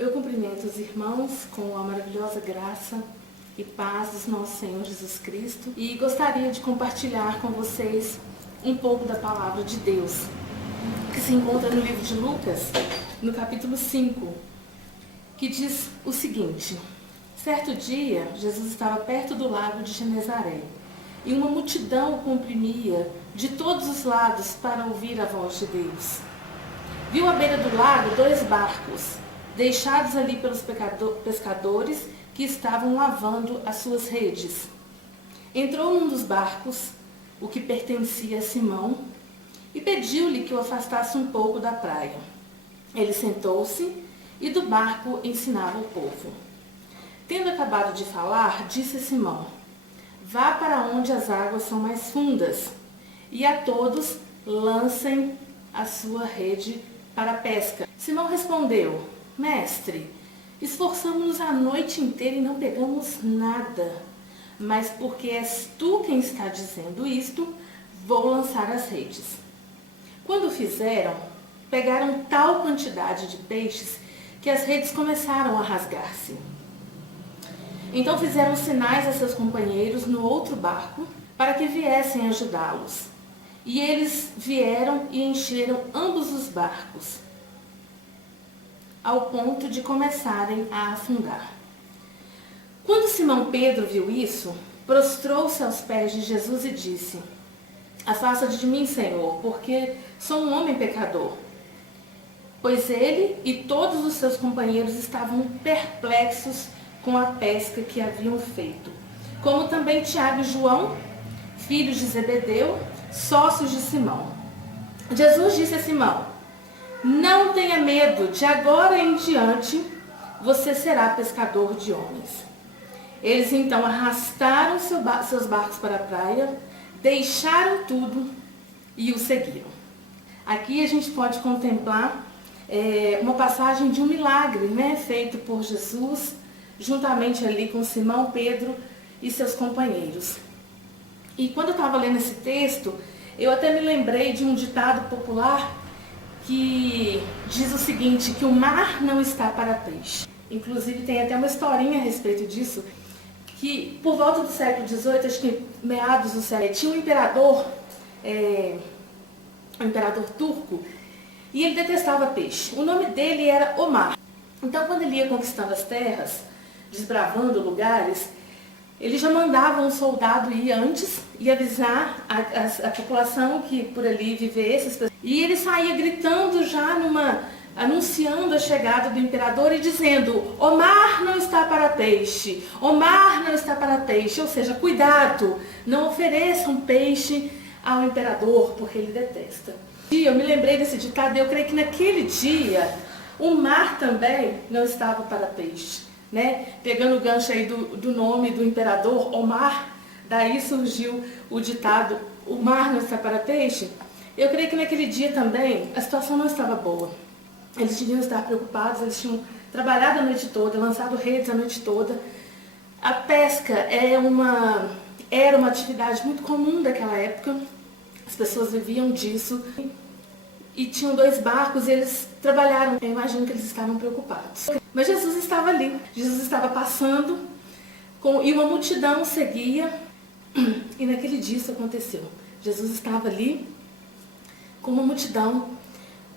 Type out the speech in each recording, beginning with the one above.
Eu cumprimento os irmãos com a maravilhosa graça e paz do nosso Senhor Jesus Cristo e gostaria de compartilhar com vocês um pouco da palavra de Deus, que se encontra no livro de Lucas, no capítulo 5, que diz o seguinte: certo dia, Jesus estava perto do lago de Genezaré e uma multidão o comprimia de todos os lados para ouvir a voz de Deus. Viu à beira do lago 2 barcos, deixados ali pelos pescadores que estavam lavando as suas redes. Entrou num dos barcos, o que pertencia a Simão, e pediu-lhe que o afastasse um pouco da praia. Ele sentou-se e do barco ensinava o povo. Tendo acabado de falar, disse a Simão: vá para onde as águas são mais fundas, e a todos lancem a sua rede para a pesca. Simão respondeu: mestre, esforçamo-nos a noite inteira e não pegamos nada. Mas porque és tu quem está dizendo isto, vou lançar as redes. Quando fizeram, pegaram tal quantidade de peixes que as redes começaram a rasgar-se. Então fizeram sinais a seus companheiros no outro barco para que viessem ajudá-los. E eles vieram e encheram ambos os barcos, ao ponto de começarem a afundar. Quando Simão Pedro viu isso, prostrou-se aos pés de Jesus e disse: afasta-te de mim, Senhor, porque sou um homem pecador. Pois ele e todos os seus companheiros estavam perplexos com a pesca que haviam feito, como também Tiago e João, filhos de Zebedeu, sócios de Simão. Jesus disse a Simão: não tenha medo, de agora em diante você será pescador de homens. Eles então arrastaram seus barcos para a praia, deixaram tudo e o seguiram. Aqui a gente pode contemplar uma passagem de um milagre, feito por Jesus, juntamente ali com Simão, Pedro e seus companheiros. E quando eu estava lendo esse texto, eu até me lembrei de um ditado popular que diz o seguinte, que o mar não está para peixe. Inclusive tem até uma historinha a respeito disso, que por volta do século XVIII, acho que meados do século, tinha um imperador turco, e ele detestava peixe. O nome dele era Omar. Então quando ele ia conquistando as terras, desbravando lugares, ele já mandava um soldado ir antes e avisar a população que por ali vivesse. E ele saía gritando já anunciando a chegada do imperador e dizendo: o mar não está para peixe, o mar não está para peixe. Ou seja, cuidado, não ofereçam peixe ao imperador, porque ele detesta. E eu me lembrei desse ditado, eu creio que naquele dia o mar também não estava para peixe. Pegando o gancho aí do nome do imperador, Omar, daí surgiu o ditado, o mar não está para peixe. Eu creio que naquele dia também a situação não estava boa. Eles deviam estar preocupados, eles tinham trabalhado a noite toda, lançado redes a noite toda. A pesca era uma atividade muito comum daquela época, as pessoas viviam disso. E tinham 2 barcos e eles trabalharam. Eu imagino que eles estavam preocupados. Mas Jesus estava ali. Jesus estava passando e uma multidão seguia. E naquele dia isso aconteceu. Jesus estava ali com uma multidão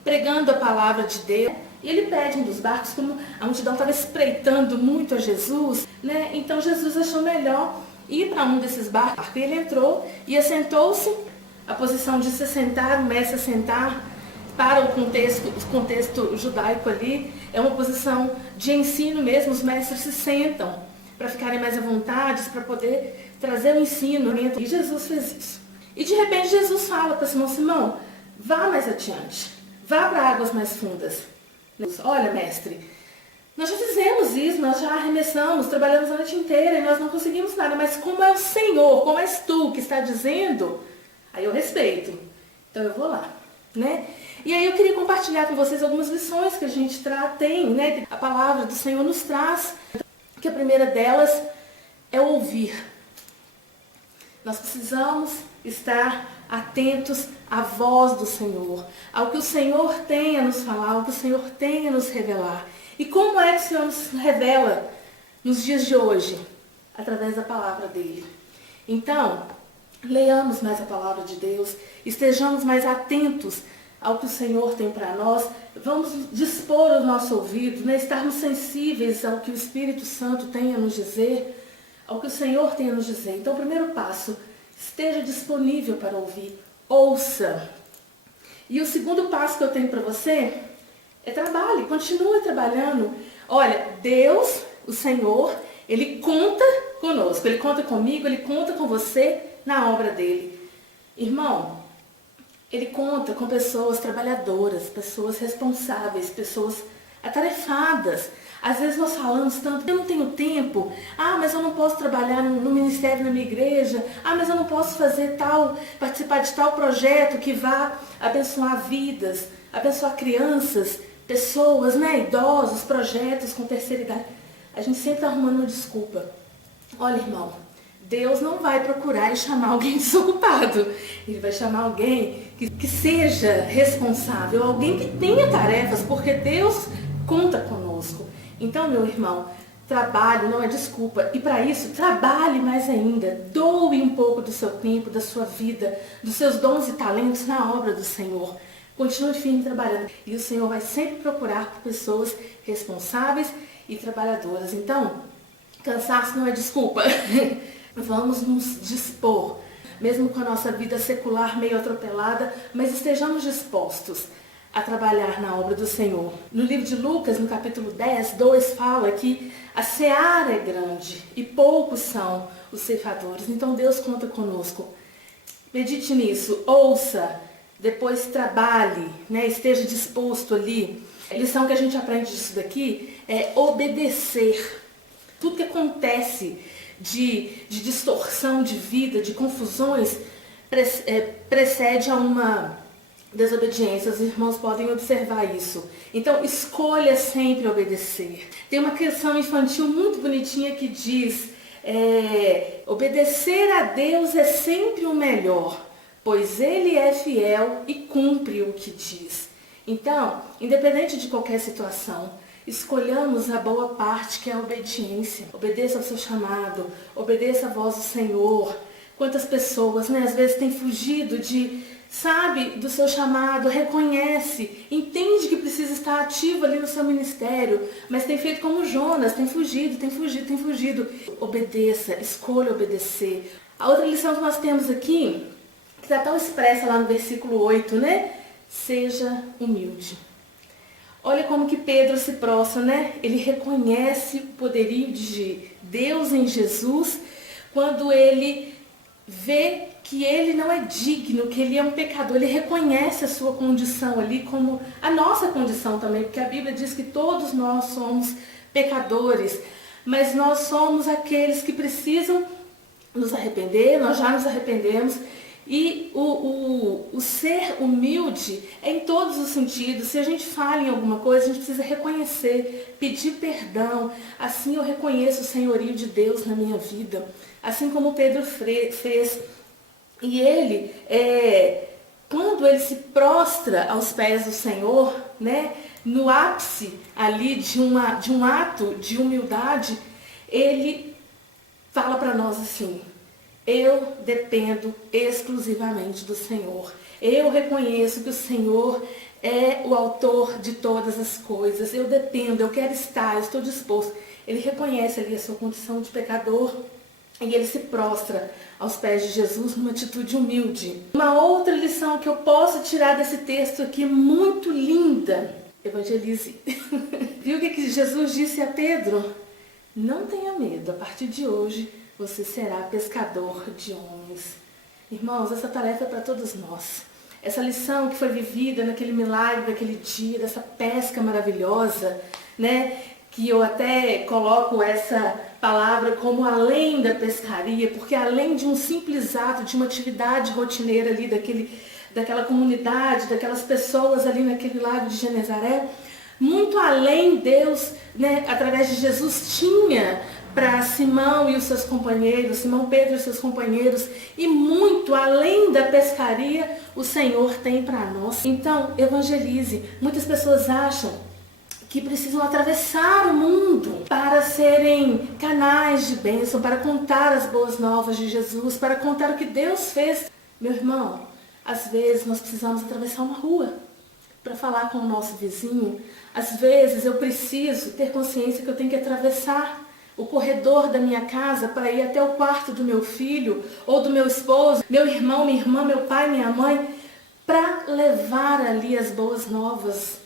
pregando a palavra de Deus. E ele pede um dos barcos, como a multidão estava espreitando muito a Jesus, então Jesus achou melhor ir para um desses barcos. E ele entrou e assentou-se. A posição de se sentar, o mestre assentar, para o contexto judaico ali, é uma posição de ensino mesmo. Os mestres se sentam para ficarem mais à vontade, para poder trazer o ensino. E Jesus fez isso. E de repente Jesus fala para Simão: Simão, vá mais adiante, vá para águas mais fundas. Olha, mestre, nós já fizemos isso, nós já arremessamos, trabalhamos a noite inteira e nós não conseguimos nada, mas como é o Senhor, como és tu que está dizendo, aí eu respeito, então eu vou lá. E aí eu queria compartilhar com vocês algumas lições que a gente tem, a palavra do Senhor nos traz, que a primeira delas é ouvir. Nós precisamos estar atentos à voz do Senhor, ao que o Senhor tem a nos falar, ao que o Senhor tem a nos revelar. E como é é que o Senhor nos revela nos dias de hoje? Através da palavra dele. Então, leiamos mais a palavra de Deus, estejamos mais atentos ao que o Senhor tem para nós, vamos dispor o nosso ouvido, né? Estarmos sensíveis ao que o Espírito Santo tem a nos dizer, ao que o Senhor tem a nos dizer. Então, o primeiro passo, esteja disponível para ouvir, ouça. E o segundo passo que eu tenho para você é trabalhe, continue trabalhando. Olha, Deus, o Senhor, Ele conta conosco, Ele conta comigo, Ele conta com você na obra dele. Irmão, Ele conta com pessoas trabalhadoras, pessoas responsáveis, pessoas atarefadas. Às vezes nós falamos tanto, eu não tenho tempo, mas eu não posso trabalhar no ministério na minha igreja, mas eu não posso participar de tal projeto que vá abençoar vidas, abençoar crianças, pessoas, né, idosos, projetos com terceira idade. A gente sempre está arrumando uma desculpa. Olha, irmão, Deus não vai procurar e chamar alguém desocupado. Ele vai chamar alguém que seja responsável, alguém que tenha tarefas, porque Deus conta conosco. Então, meu irmão, trabalho não é desculpa. E para isso, trabalhe mais ainda. Doe um pouco do seu tempo, da sua vida, dos seus dons e talentos na obra do Senhor. Continue firme trabalhando. E o Senhor vai sempre procurar por pessoas responsáveis e trabalhadoras. Então, cansaço não é desculpa. Vamos nos dispor, mesmo com a nossa vida secular meio atropelada, mas estejamos dispostos a trabalhar na obra do Senhor. No livro de Lucas, no capítulo 10, 2, fala que a seara é grande e poucos são os ceifadores. Então Deus conta conosco. Medite nisso, ouça, depois trabalhe, né? Esteja disposto ali. A lição que a gente aprende disso daqui é obedecer. Tudo que acontece de distorção de vida, de confusões, precede a uma desobediência. Os irmãos podem observar isso. Então, escolha sempre obedecer. Tem uma canção infantil muito bonitinha que diz: obedecer a Deus é sempre o melhor, pois Ele é fiel e cumpre o que diz. Então, independente de qualquer situação, escolhamos a boa parte, que é a obediência. Obedeça ao seu chamado, obedeça à voz do Senhor. Quantas pessoas, né, às vezes têm fugido do seu chamado, reconhece, entende que precisa estar ativo ali no seu ministério, mas tem feito como Jonas, tem fugido. Obedeça, escolha obedecer. A outra lição que nós temos aqui, que está tão expressa lá no versículo 8, né? Seja humilde. Olha como que Pedro se prostra, né? Ele reconhece o poderio de Deus em Jesus quando ele vê que ele não é digno, que ele é um pecador. Ele reconhece a sua condição ali como a nossa condição também, porque a Bíblia diz que todos nós somos pecadores, mas nós somos aqueles que precisam nos arrepender, nós já nos arrependemos. E o ser humilde é em todos os sentidos. Se a gente falha em alguma coisa, a gente precisa reconhecer, pedir perdão. Assim eu reconheço o senhorio de Deus na minha vida. Assim como Pedro fez. E ele, quando ele se prostra aos pés do Senhor, né, no ápice ali de um ato de humildade, ele fala para nós assim: eu dependo exclusivamente do Senhor. Eu reconheço que o Senhor é o autor de todas as coisas. Eu dependo, eu quero estar, eu estou disposto. Ele reconhece ali a sua condição de pecador e ele se prostra aos pés de Jesus numa atitude humilde. Uma outra lição que eu posso tirar desse texto aqui, muito linda: evangelize. Viu o que Jesus disse a Pedro? Não tenha medo, a partir de hoje você será pescador de homens. Irmãos, essa tarefa é para todos nós. Essa lição que foi vivida naquele milagre, naquele dia, dessa pesca maravilhosa, né? Que eu até coloco essa palavra como além da pescaria, porque além de um simples ato, de uma atividade rotineira ali daquela comunidade, daquelas pessoas ali naquele lago de Genezaré, muito além Deus, né, através de Jesus, tinha para Simão e os seus companheiros, Simão Pedro e os seus companheiros, e muito além da pescaria, o Senhor tem para nós. Então, evangelize. Muitas pessoas acham que precisam atravessar o mundo serem canais de bênção, para contar as boas novas de Jesus, para contar o que Deus fez. Meu irmão, às vezes nós precisamos atravessar uma rua para falar com o nosso vizinho. Às vezes eu preciso ter consciência que eu tenho que atravessar o corredor da minha casa para ir até o quarto do meu filho ou do meu esposo, meu irmão, minha irmã, meu pai, minha mãe, para levar ali as boas novas.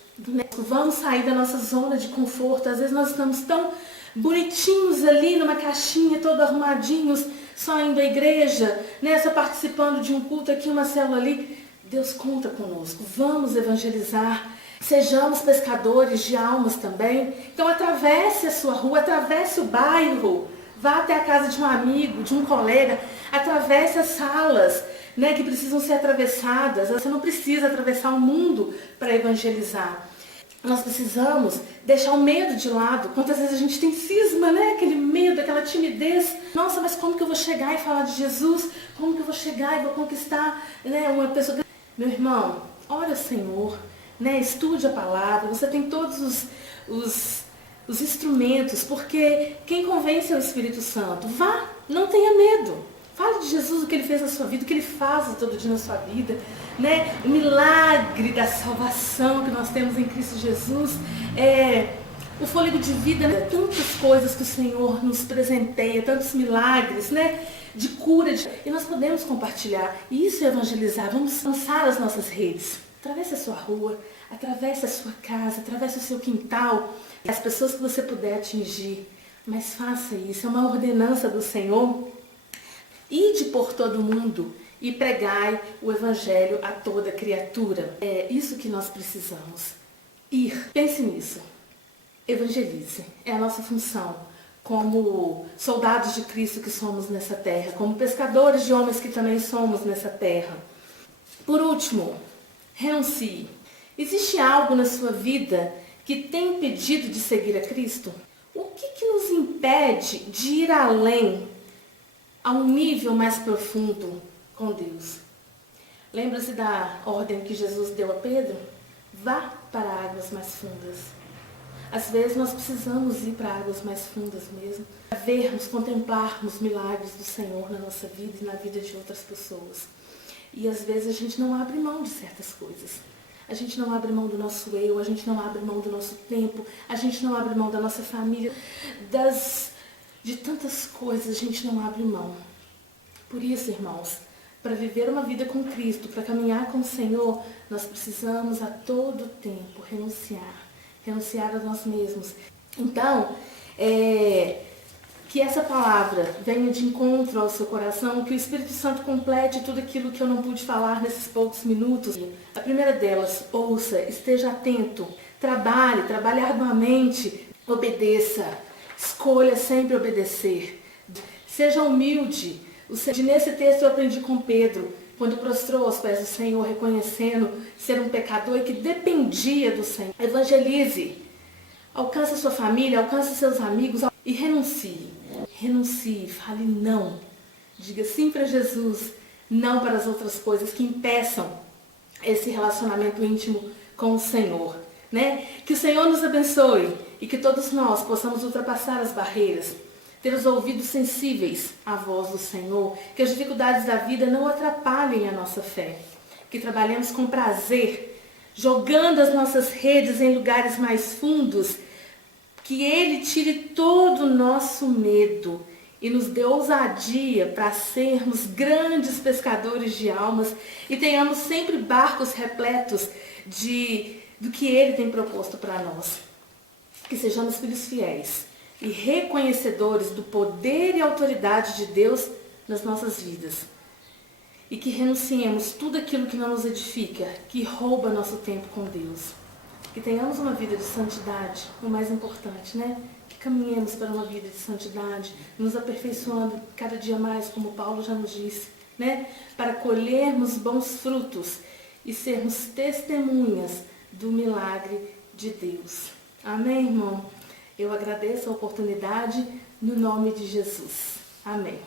Vamos sair da nossa zona de conforto. Às vezes nós estamos tão bonitinhos ali numa caixinha, todos arrumadinhos, só indo à igreja, só participando de um culto aqui, uma célula ali. Deus conta conosco. Vamos evangelizar. Sejamos pescadores de almas também. Então atravesse a sua rua, atravesse o bairro, vá até a casa de um amigo, de um colega, atravesse as salas que precisam ser atravessadas. Você não precisa atravessar o mundo para evangelizar. Nós precisamos deixar o medo de lado. Quantas vezes a gente tem cisma, aquele medo, aquela timidez. Nossa, mas como que eu vou chegar e falar de Jesus? Como que eu vou chegar e vou conquistar uma pessoa? Meu irmão, ore ao Senhor, estude a palavra. Você tem todos os instrumentos, porque quem convence é o Espírito Santo. Vá, não tenha medo. Fale de Jesus, o que Ele fez na sua vida, o que Ele faz todo dia na sua vida. O milagre da salvação que nós temos em Cristo Jesus. O fôlego de vida, tantas coisas que o Senhor nos presenteia, tantos milagres, de cura. E nós podemos compartilhar. E isso é evangelizar. Vamos lançar as nossas redes. Atravesse a sua rua, atravesse a sua casa, atravesse o seu quintal, as pessoas que você puder atingir. Mas faça isso, é uma ordenança do Senhor. Ide por todo mundo e pregai o evangelho a toda criatura. É isso que nós precisamos. Ir. Pense nisso. Evangelize. É a nossa função como soldados de Cristo que somos nessa terra, como pescadores de homens que também somos nessa terra. Por último, renuncie. Existe algo na sua vida que tem impedido de seguir a Cristo? O que nos impede de ir além, a um nível mais profundo com Deus? Lembra-se da ordem que Jesus deu a Pedro? Vá para águas mais fundas. Às vezes nós precisamos ir para águas mais fundas mesmo, para vermos, contemplarmos milagres do Senhor na nossa vida e na vida de outras pessoas. E às vezes a gente não abre mão de certas coisas. A gente não abre mão do nosso eu, a gente não abre mão do nosso tempo, a gente não abre mão da nossa família, de tantas coisas a gente não abre mão. Por isso, irmãos, para viver uma vida com Cristo, para caminhar com o Senhor, nós precisamos a todo tempo renunciar a nós mesmos. Então, que essa palavra venha de encontro ao seu coração, que o Espírito Santo complete tudo aquilo que eu não pude falar nesses poucos minutos. A primeira delas, ouça, esteja atento, trabalhe arduamente, obedeça, escolha sempre obedecer. Seja humilde. Nesse texto eu aprendi com Pedro, quando prostrou aos pés do Senhor, reconhecendo ser um pecador e que dependia do Senhor. Evangelize, alcance a sua família, alcance seus amigos e renuncie. Renuncie, fale não. Diga sim para Jesus, não para as outras coisas que impeçam esse relacionamento íntimo com o Senhor. Que o Senhor nos abençoe e que todos nós possamos ultrapassar as barreiras, ter os ouvidos sensíveis à voz do Senhor, que as dificuldades da vida não atrapalhem a nossa fé, que trabalhemos com prazer, jogando as nossas redes em lugares mais fundos, que Ele tire todo o nosso medo e nos dê ousadia para sermos grandes pescadores de almas e tenhamos sempre barcos repletos do que Ele tem proposto para nós. Que sejamos filhos fiéis e reconhecedores do poder e autoridade de Deus nas nossas vidas. E que renunciemos tudo aquilo que não nos edifica, que rouba nosso tempo com Deus. Que tenhamos uma vida de santidade, o mais importante, Que caminhemos para uma vida de santidade, nos aperfeiçoando cada dia mais, como Paulo já nos disse, Para colhermos bons frutos e sermos testemunhas do milagre de Deus. Amém, irmão? Eu agradeço a oportunidade no nome de Jesus. Amém.